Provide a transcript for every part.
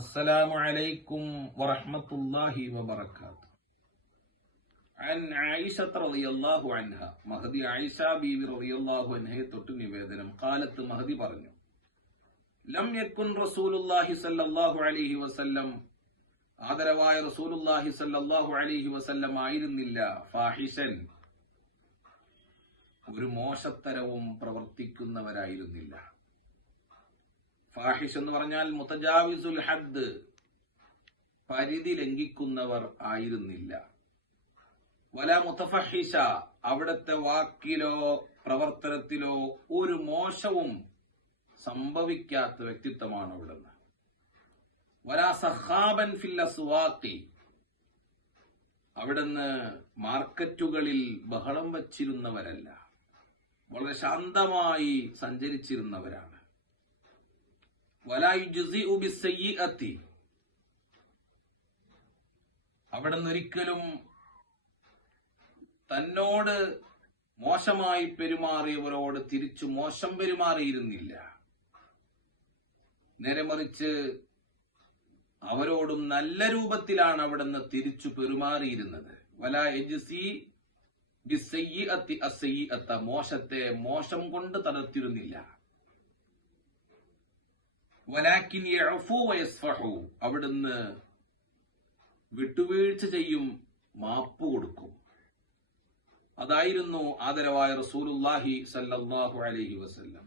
السلام عليكم ورحمة الله وبركاته. عن عائشة رضي الله عنها മഹദി ആയിഷ ബീവി റളിയല്ലാഹു അൻഹയെ തൊട്ട് നിവേദനം قالت മഹദി പറഞ്ഞു ലം യകുൻ റസൂലുള്ളാഹി സ്വല്ലല്ലാഹു അലൈഹി വസല്ലം ആദരവായ റസൂലുള്ളാഹി സ്വല്ലല്ലാഹു അലൈഹി വസല്ലം ആയിരുന്നില്ല ഫാഹിഷൻ ഒരു മോശത്തരവും പ്രവർത്തിക്കുന്നവരായിരുന്നില്ല. ഫാഹിഷ് എന്ന് പറഞ്ഞാൽ മുതജാവിസുൽ ഹദ്, പരിധി ലംഘിക്കുന്നവർ ആയിരുന്നില്ല. വല മുതഫഹിഷ, അവിടത്തെ വാക്കിലോ പ്രവർത്തനത്തിലോ ഒരു മോശവും സംഭവിക്കാത്ത വ്യക്തിത്വമാണ് അവിടുന്ന്. വല സഖാബൻ ഫിൽ അസ്വാഖി, അവിടുന്ന് മാർക്കറ്റുകളിൽ ബഹളം വച്ചിരുന്നവരല്ല, വളരെ ശാന്തമായി സഞ്ചരിച്ചിരുന്നവരാണ്. അവിടുന്ന് ഒരിക്കലും തന്നോട് മോശമായി പെരുമാറിയവരോട് തിരിച്ചു മോശം പെരുമാറിയിരുന്നില്ല. നേരെ മറിച്ച് അവരോടും നല്ല രൂപത്തിലാണ് അവിടുന്ന് തിരിച്ചു പെരുമാറിയിരുന്നത്. വലാ യജ്സി ബിസ്സയ്യിഅത്തി അസ്സയ്യിഅത്ത, മോശത്തെ മോശം കൊണ്ട് തടുത്തിരുന്നില്ല. വലാകിൻ യഅഫു വയസ്ഫഹു, അവിടുന്ന് വിട്ടുവീഴ്ച ചെയ്യും, മാപ്പ് കൊടുക്കും. അതായിരുന്നു ആദരവായ റസൂലുള്ളാഹി സ്വല്ലല്ലാഹു അലൈഹി വസല്ലം.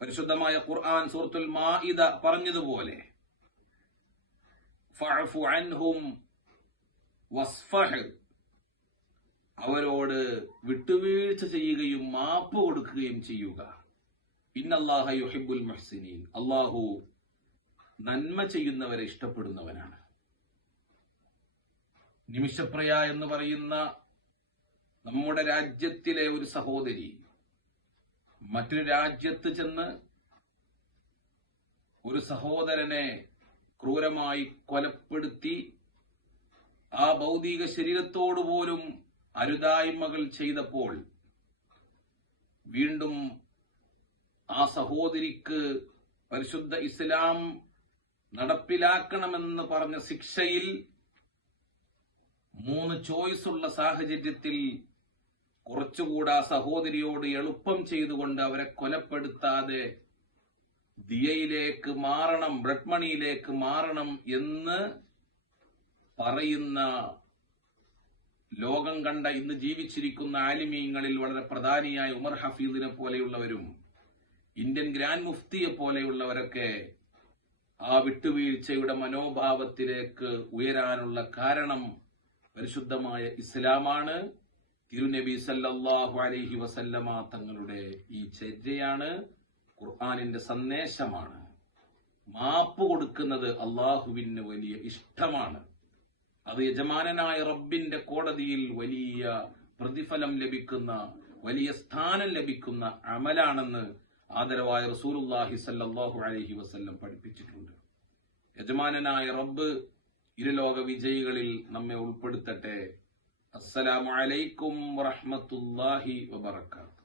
പരിശുദ്ധമായ ഖുർആൻ സൂറത്തുൽ മാഇദ പറഞ്ഞതുപോലെ ഫഅഫു അൻഹും വസ്ഫഹ്, അവരോട് വിട്ടുവീഴ്ച ചെയ്യുകയും മാപ്പ് കൊടുക്കുകയും ചെയ്യുക. ഇന്നല്ലാഹ യുഹിബ്ബുൽ മുഹ്സിനീൻ, അല്ലാഹു നന്മ ചെയ്യുന്നവരെ ഇഷ്ടപ്പെടുന്നവനാണ്. നിമിഷപ്രിയ എന്ന് പറയുന്ന നമ്മുടെ രാജ്യത്തിലെ ഒരു സഹോദരി മറ്റൊരു രാജ്യത്ത് ചെന്ന് ഒരു സഹോദരനെ ക്രൂരമായി കൊലപ്പെടുത്തി ആ ഭൗതിക ശരീരത്തോടു പോലും അരുതായ്മകൾ ചെയ്തപ്പോൾ വീണ്ടും ആ സഹോദരിക്ക് പരിശുദ്ധ ഇസ്ലാം നടപ്പിലാക്കണമെന്ന് പറഞ്ഞ ശിക്ഷയിൽ 3 ചോയ്സ് ഉള്ള സാഹചര്യത്തിൽ കുറച്ചുകൂടെ ആ സഹോദരിയോട് എളുപ്പം ചെയ്തുകൊണ്ട് അവരെ കൊലപ്പെടുത്താതെ ദിയയിലേക്ക് മാറണം, ബ്ലഡ് മണിയിലേക്ക് മാറണം എന്ന് പറയുന്ന ലോകം കണ്ട ഇന്ന് ജീവിച്ചിരിക്കുന്ന ആലിമീങ്ങളിൽ വളരെ പ്രധാനിയായ ഉമർ ഹഫീദിനെ പോലെയുള്ളവരും ഇന്ത്യൻ ഗ്രാൻഡ് മുഫ്തിയെ പോലെയുള്ളവരൊക്കെ ആ വിട്ടുവീഴ്ചയുടെ മനോഭാവത്തിലേക്ക് ഉയരാനുള്ള കാരണം പരിശുദ്ധമായ ഇസ്ലാമാണ്, തിരുനബി സല്ലല്ലാഹു അലൈഹി വസല്ലമ തങ്ങളുടെ ഈ ചര്യയാണ്, ഖുർആനിന്റെ സന്ദേശമാണ്. മാപ്പ് കൊടുക്കുന്നത് അള്ളാഹുവിന് വലിയ ഇഷ്ടമാണ്. അത് യജമാനനായ റബ്ബിന്റെ കോടതിയിൽ വലിയ പ്രതിഫലം ലഭിക്കുന്ന, വലിയ സ്ഥാനം ലഭിക്കുന്ന അമലാണെന്ന് ആദരവായ റസൂലുള്ളാഹി സ്വല്ലല്ലാഹു അലൈഹി വസല്ലം പഠിപ്പിച്ചിട്ടുണ്ട്. യജമാനനായ റബ്ബ് ഇരുലോക വിജയികളിൽ നമ്മെ ഉൾപ്പെടുത്തട്ടെ. അസ്സലാമു അലൈക്കും വറഹ്മത്തുള്ളാഹി വബറകാതുഹു.